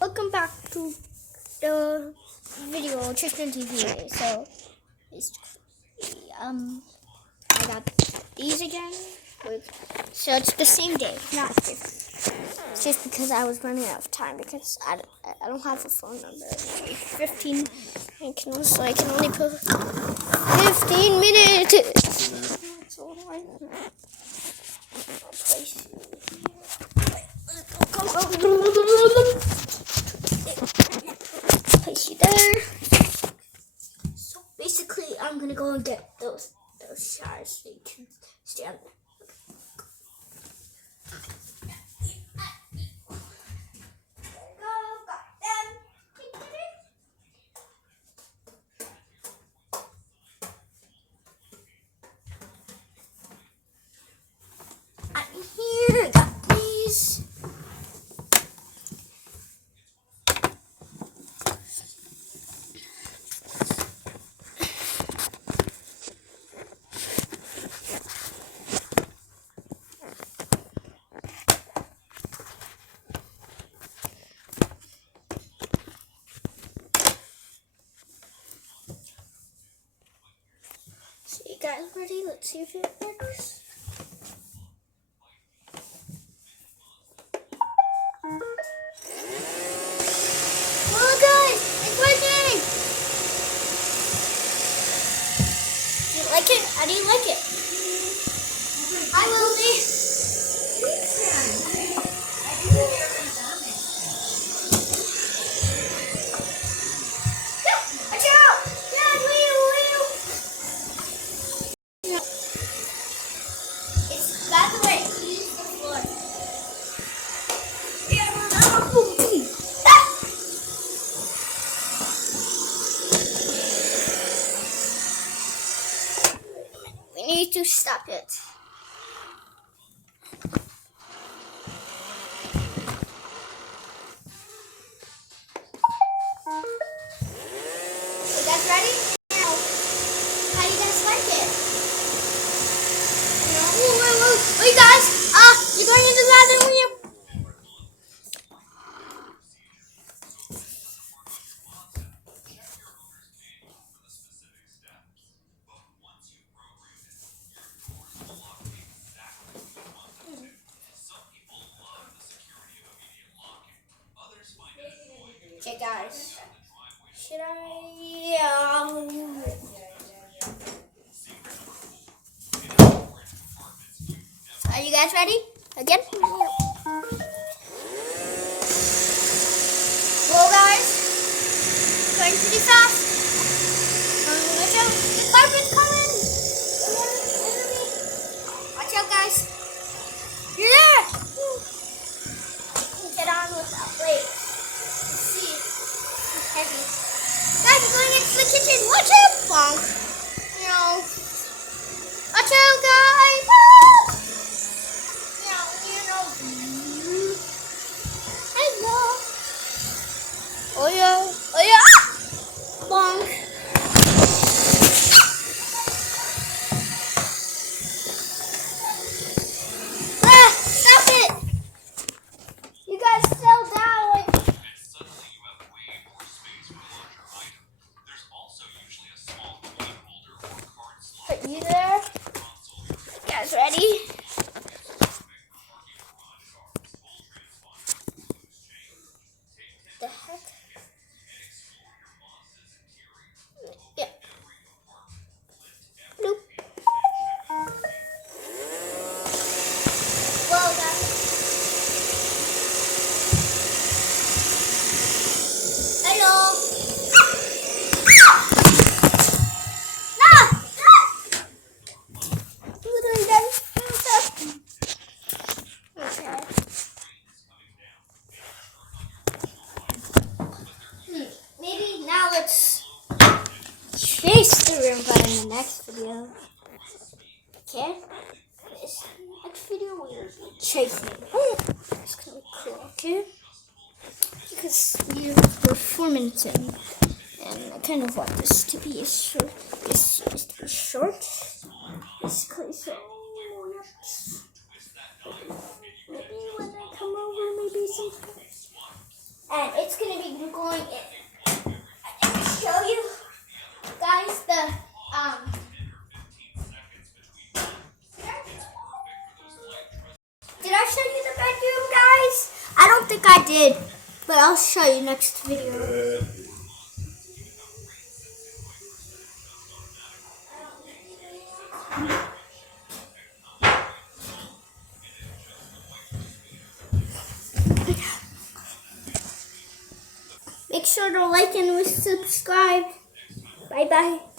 Welcome back to the video Tristan TV. So I got these again. So it's the same day, not different. It's just because I was running out of time because I don't have a phone number. It's like 15. I can only put 15 minutes. So I place. Place you there. So basically, I'm gonna go and get those shards. They can stand. I'm here. Got these. So you guys ready? Let's see if it works. Oh guys, it's working! Do you like it? How do you like it? Hi Willie! Watch out! Dad, wheel! It's by the way, use the floor. We need to stop it. You guys ready? Now, how do you guys like it? Whoa, you guys! You're going into the bathroom here. Okay, guys. Should I? Are you guys ready? Again? Whoa, guys. Going pretty fast. Watch out. The carpet's coming. Watch out, guys. You're there. Get on with that plate. Let's see. It's heavy. Guys, we're going into the kitchen. Watch out, bonk. Watch out, guys. Hello. Oh yeah. Bonk. Stop it. You guys fell down. Suddenly you have way more space for a larger item. There's also usually a small coin holder or card slot. Put you there. You guys ready? The heck? Yeah. Nope. Well, guys. Hello. Maybe now let's chase the roomba in the next video. Okay? This next video we'll be chasing. It's gonna be cool, okay? Because we're 4 minutes in, and I kind of want this to be short. This series to be short, basically. So maybe when I come over, maybe some. and it's gonna be going in. I can show you guys the Did I show you the bedroom, guys? I don't think I did, but I'll show you next video. Make sure to like and subscribe. Bye bye.